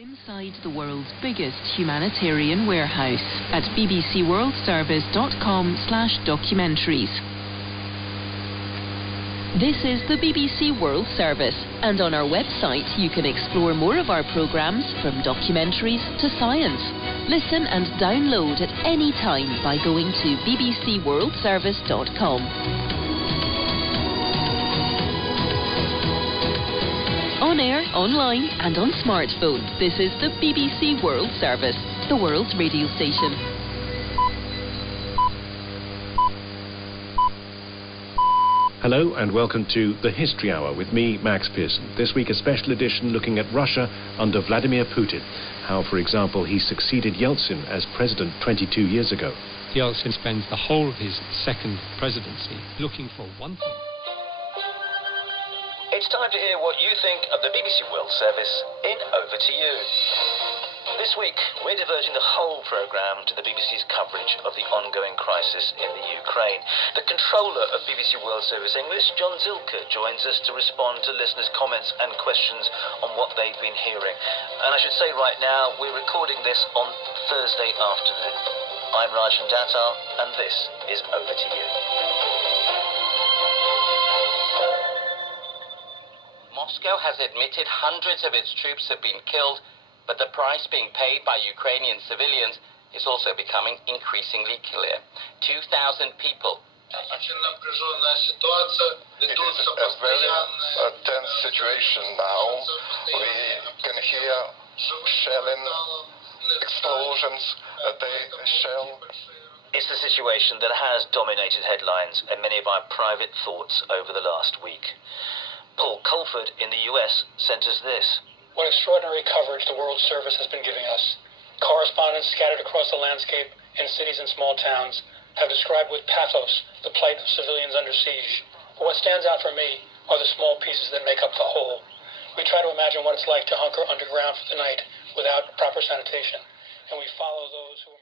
Inside the world's biggest humanitarian warehouse at bbcworldservice.com/documentaries. This is the BBC World Service, and on our website you can explore more of our programmes from documentaries to science. Listen and download at any time by going to bbcworldservice.com. On air, online and on smartphone, this is the BBC World Service, the world's radio station. Hello and welcome to The History Hour with me, Max Pearson. This week a special edition looking at Russia under Vladimir Putin. How, for example, he succeeded Yeltsin as president 22 years ago. Yeltsin spends the whole of his second presidency looking for one thing. It's time to hear what you think of the BBC World Service in Over to You. This week, we're devoting the whole programme to the BBC's coverage of the ongoing crisis in the Ukraine. The controller of BBC World Service English, John Zilker, joins us to respond to listeners' comments and questions on what they've been hearing. And I should say right now, we're recording this on Thursday afternoon. I'm Rajan Datar, and this is Over to You. Moscow has admitted hundreds of its troops have been killed, but the price being paid by Ukrainian civilians is also becoming increasingly clear. 2,000 people. It is a very tense situation now. We can hear shelling, explosions, they shell. It's a situation that has dominated headlines and many of our private thoughts over the last week. Paul Colford in the US sent us this. What extraordinary coverage the World Service has been giving us. Correspondents scattered across the landscape in cities and small towns have described with pathos the plight of civilians under siege. But what stands out for me are the small pieces that make up the whole. We try to imagine what it's like to hunker underground for the night without proper sanitation, and we follow those who